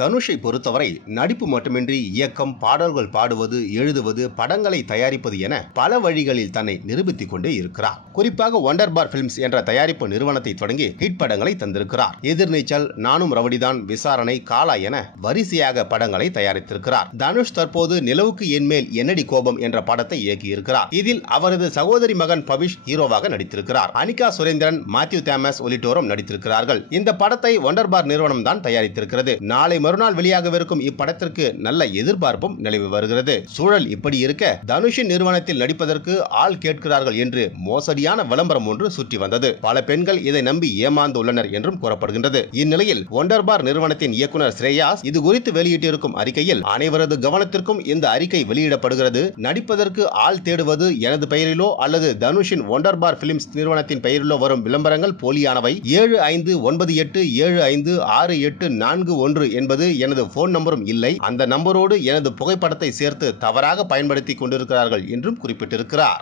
தனுஷை பொறுத்தவரை நடிப்பு மட்டுமின்றி இயக்கம், பாடல்கள் பாடுவது, எழுதுவது, படங்களை தயாரிப்பது என பல வழிகளில் தன்னை நிரூபித்துக் கொண்டே இருக்கிறார். குறிப்பாக ஒண்டர் பார் பிலிம்ஸ் என்ற தயாரிப்பு நிறுவனத்தை தொடங்கி ஹிட் படங்களை தந்திருக்கிறார். எதிர்நீச்சல், நானும் ரவுடிதான், விசாரணை, காலா என வரிசையாக படங்களை தயாரித்திருக்கிறார். தனுஷ் தற்போது நிலவுக்கு என்மேல் என்னடி கோபம் என்ற படத்தை இயக்கியிருக்கிறார். இதில் அவரது சகோதரி மகன் பவிஷ் ஹீரோவாக நடித்திருக்கிறார். அனிகா சுரேந்திரன், மாத்யூ தாமஸ் உள்ளிட்டோரும் நடித்திருக்கிறார்கள். இந்த படத்தை ஒண்டர் பார் நிறுவனம் தான் தயாரித்திருக்கிறது. நாளை மறுநாள் வெளியாகவிருக்கும் இப்படத்திற்கு நல்ல எதிர்பார்ப்பும் நிலவி வருகிறது. சூழல் இப்படி இருக்க தனுஷின் நிறுவனத்தில் நடிப்பதற்கு ஆள் கேட்கிறார்கள் என்று மோசடியான விளம்பரம் ஒன்று சுற்றி வந்தது. பல பெண்கள் இதை நம்பி ஏமாந்து உள்ளனர் என்றும் கூறப்படுகின்றது. இந்நிலையில் ஒண்டர் பார் நிறுவனத்தின் இயக்குனர் ஸ்ரேயாஸ் இது குறித்து வெளியிட்டிருக்கும் அறிக்கையில், அனைவரது கவனத்திற்கும் இந்த அறிக்கை வெளியிடப்படுகிறது. நடிப்பதற்கு ஆள் தேடுவது எனது பெயரிலோ அல்லது தனுஷின் ஒண்டர் பார் பிலிம்ஸ் நிறுவனத்தின் பெயரிலோ வரும் விளம்பரங்கள் போலியானவை. 7598756841 என்பது எனது போன் நம்பரும் இல்லை. அந்த நம்பரோடு எனது புகைப்படத்தை சேர்த்து தவறாக பயன்படுத்திக் கொண்டிருக்கிறார்கள் என்றும் குறிப்பிட்டிருக்கிறார்.